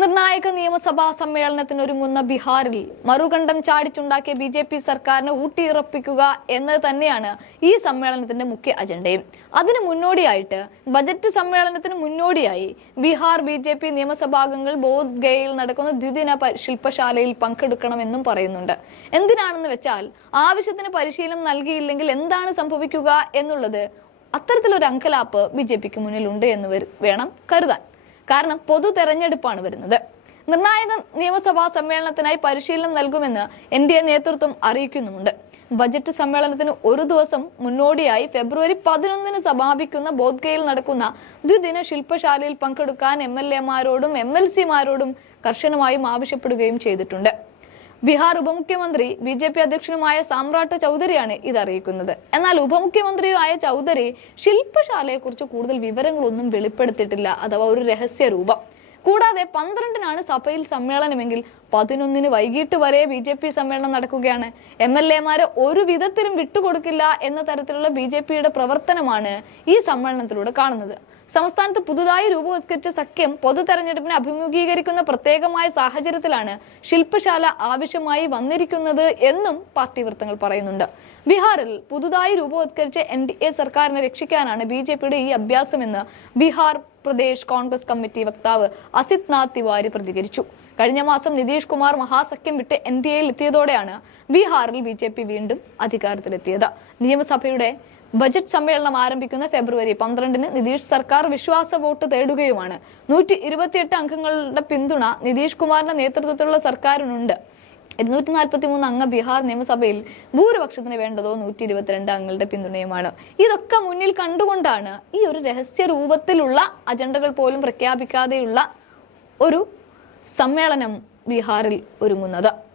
നിർണായക നിയമസഭാ സമ്മേളനത്തിന് ഒരുങ്ങുന്ന ബീഹാറിൽ മറുകണ്ഠം ചാടിച്ചുണ്ടാക്കിയ ബി ജെ പി സർക്കാരിനെ ഊട്ടിയുറപ്പിക്കുക എന്നത് തന്നെയാണ് ഈ സമ്മേളനത്തിന്റെ മുഖ്യ അജണ്ടയും. അതിനു മുന്നോടിയായിട്ട് ബജറ്റ് സമ്മേളനത്തിന് മുന്നോടിയായി ബീഹാർ ബി ജെ പി നിയമസഭാംഗങ്ങൾ ബോധ് ഗയയിൽ നടക്കുന്ന ദ്വിദിന ശില്പശാലയിൽ പങ്കെടുക്കണമെന്നും പറയുന്നുണ്ട്. എന്തിനാണെന്ന് വെച്ചാൽ ആവശ്യത്തിന് പരിശീലനം നൽകിയില്ലെങ്കിൽ എന്താണ് സംഭവിക്കുക എന്നുള്ളത് അത്തരത്തിലൊരു അങ്കലാപ്പ് ബി ജെ പിക്ക് മുന്നിലുണ്ട് എന്ന് വേണം കരുതാൻ. കാരണം പൊതു തെരഞ്ഞെടുപ്പാണ് വരുന്നത്. നിർണായക നിയമസഭാ സമ്മേളനത്തിനായി പരിശീലനം നൽകുമെന്ന് എൻ ഡി എ നേതൃത്വം അറിയിക്കുന്നുമുണ്ട്. ബജറ്റ് സമ്മേളനത്തിന് ഒരു ദിവസം മുന്നോടിയായി ഫെബ്രുവരി പതിനൊന്നിന് സമാപിക്കുന്ന ബോധ്ഗയിൽ നടക്കുന്ന ദ്വിദിന ശില്പശാലയിൽ പങ്കെടുക്കാൻ എം എൽ എമാരോടും എം എൽ സിമാരോടും കർശനമായും ആവശ്യപ്പെടുകയും ചെയ്തിട്ടുണ്ട്. ബീഹാർ ഉപമുഖ്യമന്ത്രി ബി ജെ പി അധ്യക്ഷനുമായ സാമ്രാട്ട് ചൗധരിയാണ് ഇത് അറിയിക്കുന്നത്. എന്നാൽ ഉപമുഖ്യമന്ത്രിയുമായ ചൗധരി ശില്പശാലയെക്കുറിച്ച് കൂടുതൽ വിവരങ്ങളൊന്നും വെളിപ്പെടുത്തിയിട്ടില്ല അഥവാ ഒരു രഹസ്യ രൂപം കൂടാതെ പന്ത്രണ്ടിനാണ് സഭയിൽ സമ്മേളനമെങ്കിൽ പതിനൊന്നിന് വൈകിട്ട് വരെ ബി ജെ പി സമ്മേളനം നടക്കുകയാണ്. എം എൽ എമാരെ ഒരു വിധത്തിലും വിട്ടുകൊടുക്കില്ല എന്ന തരത്തിലുള്ള ബി ജെ പിയുടെ പ്രവർത്തനമാണ് ഈ സമ്മേളനത്തിലൂടെ കാണുന്നത്. സംസ്ഥാനത്ത് പുതുതായി രൂപവത്കരിച്ച സഖ്യം പൊതു തെരഞ്ഞെടുപ്പിനെ അഭിമുഖീകരിക്കുന്ന പ്രത്യേകമായ സാഹചര്യത്തിലാണ് ശില്പശാല ആവശ്യമായി വന്നിരിക്കുന്നത് എന്നും പാർട്ടി വൃത്തങ്ങൾ പറയുന്നുണ്ട്. ബീഹാറിൽ പുതുതായി രൂപവത്കരിച്ച എൻ ഡി എ സർക്കാരിനെ രക്ഷിക്കാനാണ് ബി ജെ പിയുടെ ഈ അഭ്യാസമെന്ന് ബീഹാർ പ്രദേശ് കോൺഗ്രസ് കമ്മിറ്റി വക്താവ് അസിത് നാഥ് തിവാരി പ്രതികരിച്ചു. കഴിഞ്ഞ മാസം നിതീഷ് കുമാർ മഹാസഖ്യം വിട്ട് എൻ ഡി എയിൽ എത്തിയതോടെയാണ് ബീഹാറിൽ ബി ജെ പി വീണ്ടും അധികാരത്തിലെത്തിയത്. നിയമസഭയുടെ ബജറ്റ് സമ്മേളനം ആരംഭിക്കുന്ന ഫെബ്രുവരി പന്ത്രണ്ടിന് നിതീഷ് സർക്കാർ വിശ്വാസ വോട്ട് തേടുകയുമാണ്. നൂറ്റി ഇരുപത്തിയെട്ട് അംഗങ്ങളുടെ പിന്തുണ നിതീഷ് കുമാറിന്റെ നേതൃത്വത്തിലുള്ള സർക്കാരിനുണ്ട്. ഇരുന്നൂറ്റി നാൽപ്പത്തി മൂന്ന് അംഗ ബീഹാർ നിയമസഭയിൽ ഭൂരിപക്ഷത്തിന് വേണ്ടതോ നൂറ്റി ഇരുപത്തിരണ്ട് അംഗങ്ങളുടെ പിന്തുണയുമാണ്. ഇതൊക്കെ മുന്നിൽ കണ്ടുകൊണ്ടാണ് ഈ ഒരു രഹസ്യ രൂപത്തിലുള്ള അജണ്ടകൾ പോലും പ്രഖ്യാപിക്കാതെയുള്ള ഒരു സമ്മേളനം ബീഹാറിൽ ഒരുങ്ങുന്നത്.